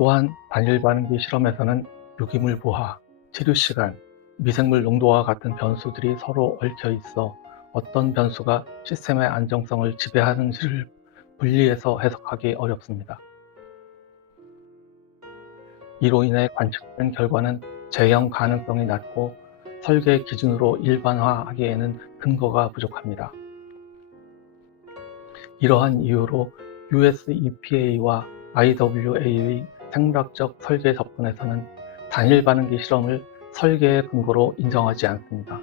또한 단일 반응기 실험에서는 유기물 보하, 체류 시간, 미생물 농도와 같은 변수들이 서로 얽혀 있어 어떤 변수가 시스템의 안정성을 지배하는지를 분리해서 해석하기 어렵습니다. 이로 인해 관측된 결과는 재현 가능성이 낮고 설계 기준으로 일반화하기에는 근거가 부족합니다. 이러한 이유로 US EPA와 IWA의 생물학적 설계 접근에서는 단일 반응기 실험을 설계의 근거로 인정하지 않습니다.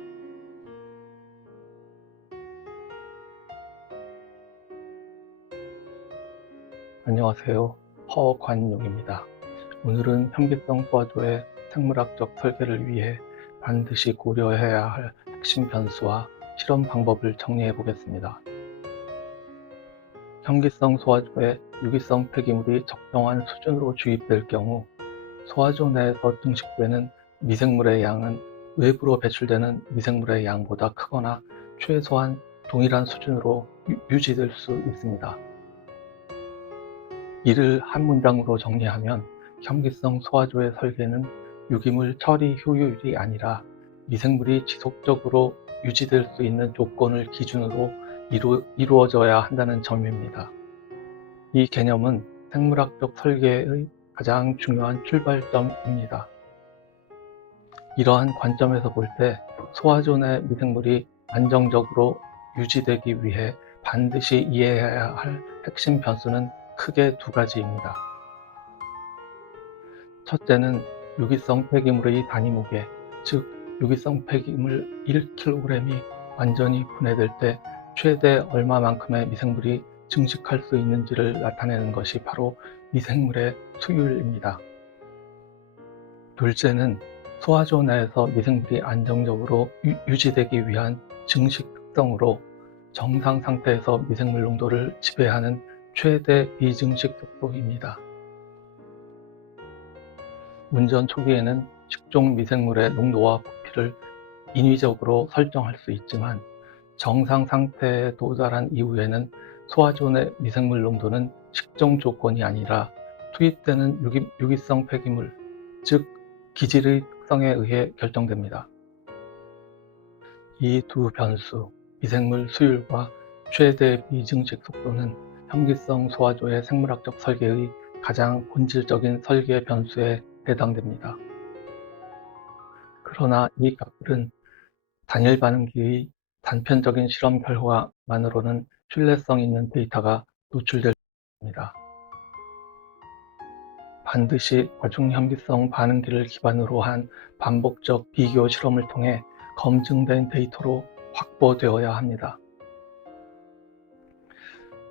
안녕하세요. 허관용입니다. 오늘은 현기성 소화조의 생물학적 설계를 위해 반드시 고려해야 할 핵심 변수와 실험 방법을 정리해 보겠습니다. 현기성 소화조에 유기성 폐기물이 적정한 수준으로 주입될 경우 소화조 내에서 증식되는 미생물의 양은 외부로 배출되는 미생물의 양보다 크거나 최소한 동일한 수준으로 유지될 수 있습니다. 이를 한 문장으로 정리하면 현기성 소화조의 설계는 유기물 처리 효율이 아니라 미생물이 지속적으로 유지될 수 있는 조건을 기준으로 이루어져야 한다는 점입니다. 이 개념은 생물학적 설계의 가장 중요한 출발점입니다. 이러한 관점에서 볼 때 소화조 내 미생물이 안정적으로 유지되기 위해 반드시 이해해야 할 핵심 변수는 크게 두 가지입니다. 첫째는 유기성 폐기물의 단위 무게, 즉 유기성 폐기물 1kg이 완전히 분해될 때 최대 얼마만큼의 미생물이 증식할 수 있는지를 나타내는 것이 바로 미생물의 수율입니다. 둘째는 소화조 내에서 미생물이 안정적으로 유지되기 위한 증식 특성으로 정상 상태에서 미생물 농도를 지배하는 최대 비증식 속도입니다. 운전 초기에는 식종 미생물의 농도와 부피를 인위적으로 설정할 수 있지만 정상 상태에 도달한 이후에는 소화조 내 미생물 농도는 식종 조건이 아니라 투입되는 유기성 폐기물, 즉 기질의 특성에 의해 결정됩니다. 이 두 변수, 미생물 수율과 최대 비증식 속도는 현기성 소화조의 생물학적 설계의 가장 본질적인 설계 변수에 해당됩니다. 그러나 이 값들은 단일 반응기의 단편적인 실험 결과만으로는 신뢰성 있는 데이터가 노출될 수 있습니다. 반드시 과중현기성 반응기를 기반으로 한 반복적 비교 실험을 통해 검증된 데이터로 확보되어야 합니다.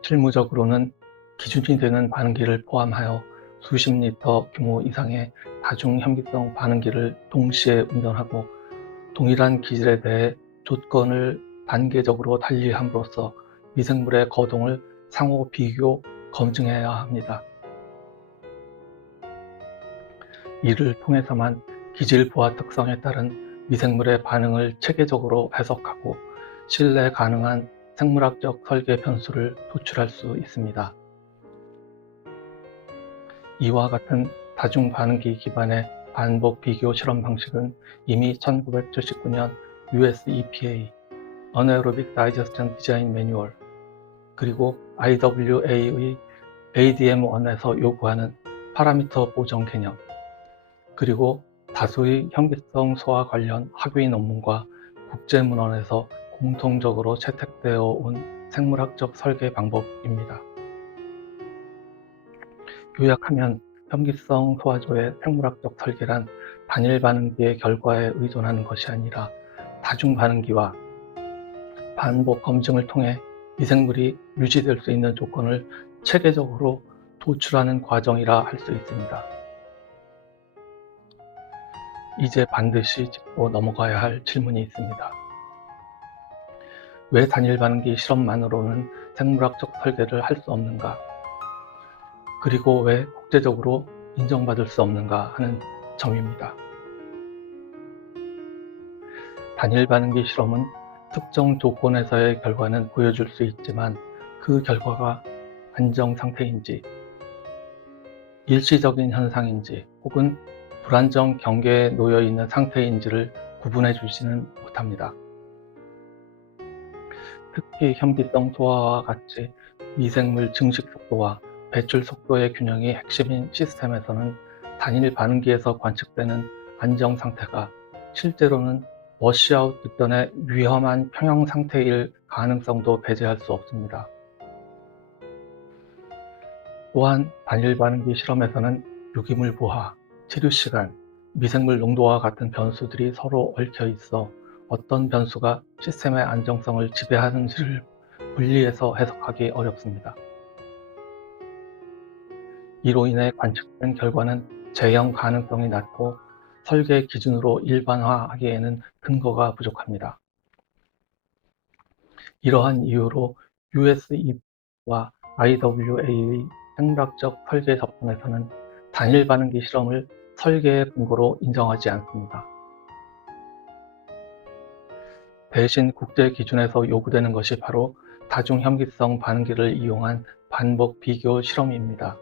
실무적으로는 기준이 되는 반응기를 포함하여 수십 리터 규모 이상의 다중현기성 반응기를 동시에 운전하고 동일한 기질에 대해 조건을 단계적으로 달리함으로써 미생물의 거동을 상호 비교 검증해야 합니다. 이를 통해서만 기질 부하 특성에 따른 미생물의 반응을 체계적으로 해석하고 신뢰 가능한 생물학적 설계 변수를 도출할 수 있습니다. 이와 같은 다중 반응기 기반의 반복 비교 실험 방식은 이미 1979년 US EPA Anaerobic Digestion Design Manual 그리고 IWA의 ADM1에서 요구하는 파라미터 보정 개념 그리고 다수의 현기성 소화 관련 학위 논문과 국제문헌에서 공통적으로 채택되어 온 생물학적 설계 방법입니다. 요약하면 현기성 소화조의 생물학적 설계란 단일 반응기의 결과에 의존하는 것이 아니라 다중 반응기와 반복 검증을 통해 미생물이 유지될 수 있는 조건을 체계적으로 도출하는 과정이라 할 수 있습니다. 이제 반드시 짚고 넘어가야 할 질문이 있습니다. 왜 단일 반응기 실험만으로는 생물학적 설계를 할 수 없는가? 그리고 왜 국제적으로 인정받을 수 없는가 하는 점입니다. 단일 반응기 실험은 특정 조건에서의 결과는 보여줄 수 있지만 그 결과가 안정 상태인지 일시적인 현상인지 혹은 불안정 경계에 놓여 있는 상태인지를 구분해 주지는 못합니다. 특히 현기성 소화와 같이 미생물 증식 속도와 배출 속도의 균형이 핵심인 시스템에서는 단일 반응기에서 관측되는 안정 상태가 실제로는 워시아웃 직전의 위험한 평형 상태일 가능성도 배제할 수 없습니다. 또한 단일 반응기 실험에서는 유기물 보하, 체류 시간, 미생물 농도와 같은 변수들이 서로 얽혀 있어 어떤 변수가 시스템의 안정성을 지배하는지를 분리해서 해석하기 어렵습니다. 이로 인해 관측된 결과는 재현 가능성이 낮고 설계 기준으로 일반화하기에는 근거가 부족합니다. 이러한 이유로 US-EPA와 IWA의 생물학적 설계 접근에서는 단일 반응기 실험을 설계의 근거로 인정하지 않습니다. 대신 국제 기준에서 요구되는 것이 바로 다중 현기성 반응기를 이용한 반복 비교 실험입니다.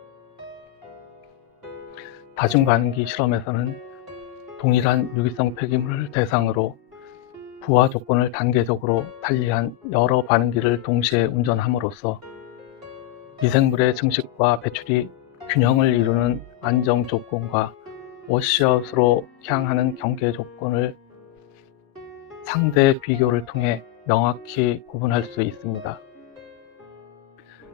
다중 반응기 실험에서는 동일한 유기성 폐기물을 대상으로 부하 조건을 단계적으로 달리한 여러 반응기를 동시에 운전함으로써 미생물의 증식과 배출이 균형을 이루는 안정 조건과 워시아웃으로 향하는 경계 조건을 상대 비교를 통해 명확히 구분할 수 있습니다.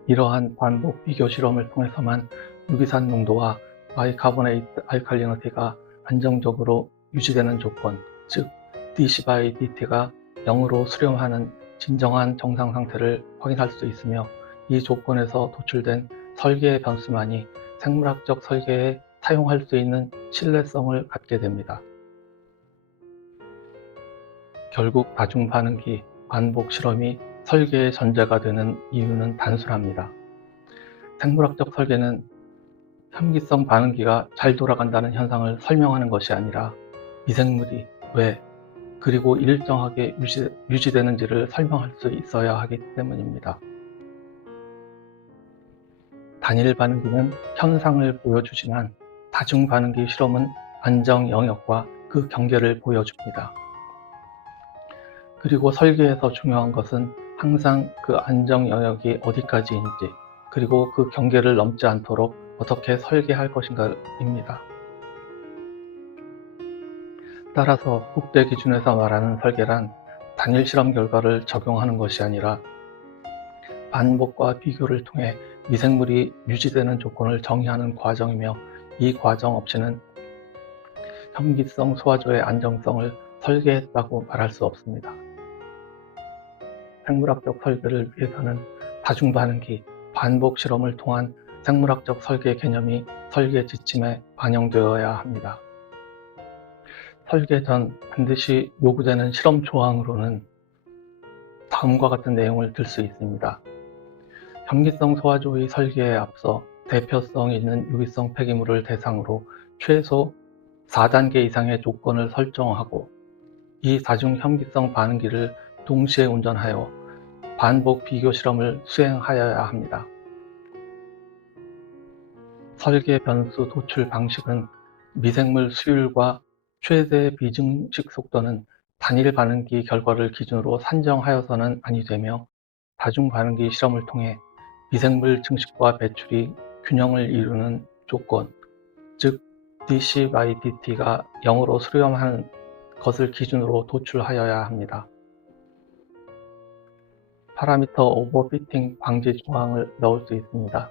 이러한 반복 비교 실험을 통해서만 유기산 농도와 바이카보네이트 알칼리니티가 안정적으로 유지되는 조건, 즉 dCdt가 0으로 수렴하는 진정한 정상 상태를 확인할 수 있으며, 이 조건에서 도출된 설계의 변수만이 생물학적 설계에 사용할 수 있는 신뢰성을 갖게 됩니다. 결국 다중 반응기 반복 실험이 설계의 전제가 되는 이유는 단순합니다. 생물학적 설계는 현기성 반응기가 잘 돌아간다는 현상을 설명하는 것이 아니라 미생물이 왜 그리고 일정하게 유지되는지를 설명할 수 있어야 하기 때문입니다. 단일 반응기는 현상을 보여주지만 다중 반응기 실험은 안정 영역과 그 경계를 보여줍니다. 그리고 설계에서 중요한 것은 항상 그 안정 영역이 어디까지인지, 그리고 그 경계를 넘지 않도록 어떻게 설계할 것인가입니다. 따라서 국제 기준에서 말하는 설계란 단일 실험 결과를 적용하는 것이 아니라 반복과 비교를 통해 미생물이 유지되는 조건을 정의하는 과정이며, 이 과정 없이는 현기성 소화조의 안정성을 설계했다고 말할 수 없습니다. 생물학적 설계를 위해서는 다중 반응기, 반복 실험을 통한 생물학적 설계 개념이 설계 지침에 반영되어야 합니다. 설계 전 반드시 요구되는 실험 조항으로는 다음과 같은 내용을 들 수 있습니다. 현기성 소화조의 설계에 앞서 대표성 있는 유기성 폐기물을 대상으로 최소 4단계 이상의 조건을 설정하고, 이 다중 현기성 반응기를 동시에 운전하여 반복 비교 실험을 수행하여야 합니다. 설계 변수 도출 방식은 미생물 수율과 최대 비증식 속도는 단일 반응기 결과를 기준으로 산정하여서는 아니 되며, 다중 반응기 실험을 통해 미생물 증식과 배출이 균형을 이루는 조건, 즉 dCdt가 0으로 수렴하는 것을 기준으로 도출하여야 합니다. 파라미터 오버피팅 방지 조항을 넣을 수 있습니다.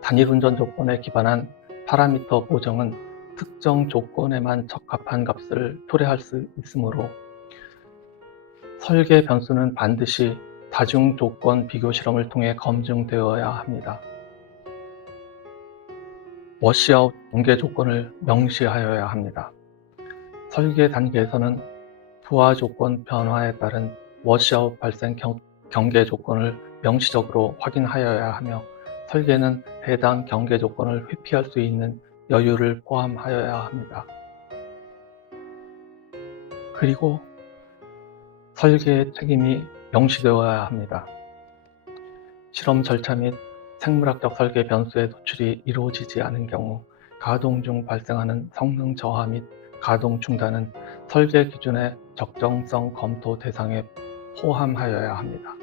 단일 운전 조건에 기반한 파라미터 보정은 특정 조건에만 적합한 값을 초래할 수 있으므로 설계 변수는 반드시 다중 조건 비교 실험을 통해 검증되어야 합니다. 워시아웃 경계 조건을 명시하여야 합니다. 설계 단계에서는 부하 조건 변화에 따른 워시아웃 발생 경계 조건을 명시적으로 확인하여야 하며, 설계는 해당 경계 조건을 회피할 수 있는 여유를 포함하여야 합니다. 그리고 설계의 책임이 명시되어야 합니다. 실험 절차 및 생물학적 설계 변수의 도출이 이루어지지 않은 경우 가동 중 발생하는 성능 저하 및 가동 중단은 설계 기준의 적정성 검토 대상에 포함하여야 합니다.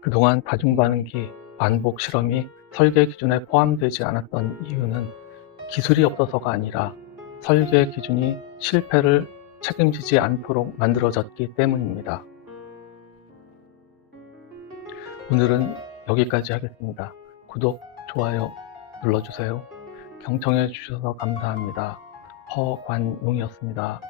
그동안 다중반응기 반복 실험이 설계 기준에 포함되지 않았던 이유는 기술이 없어서가 아니라 설계 기준이 실패를 책임지지 않도록 만들어졌기 때문입니다. 오늘은 여기까지 하겠습니다. 구독, 좋아요 눌러주세요. 경청해 주셔서 감사합니다. 허관용이었습니다.